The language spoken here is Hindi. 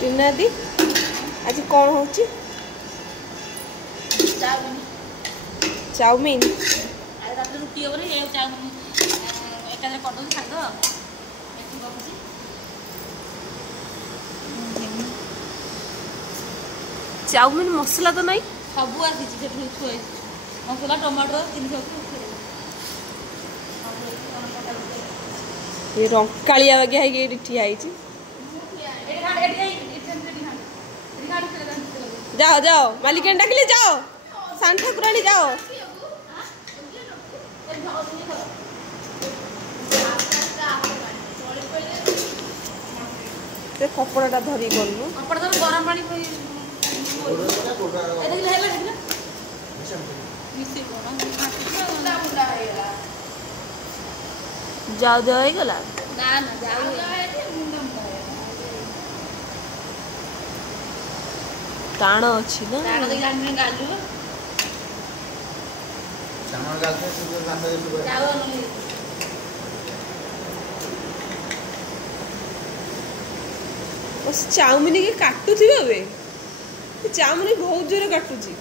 टीना दी आज कौन हो चाउमीन रुटी हो चाउमीन एक कर खाद चाउमीन मसला तो नहीं सब आसी मसला टमाटो ये रंकालिया बागिया है ठिया जाओ जाओ मालिकान डाकिले जाओ सान ठाकुराणी जाओ से कपड़ा धरी गलु कपड़ा तो गरम पानी जाओ जाओ हो गला ना ना जाओ टाण अच्छी ना टाण तो जाने गालू चामल गालते सुबह गांधा दे सुबह जाओ चाउमिन के काटुथी चाउमिन बहुत जोर काटुची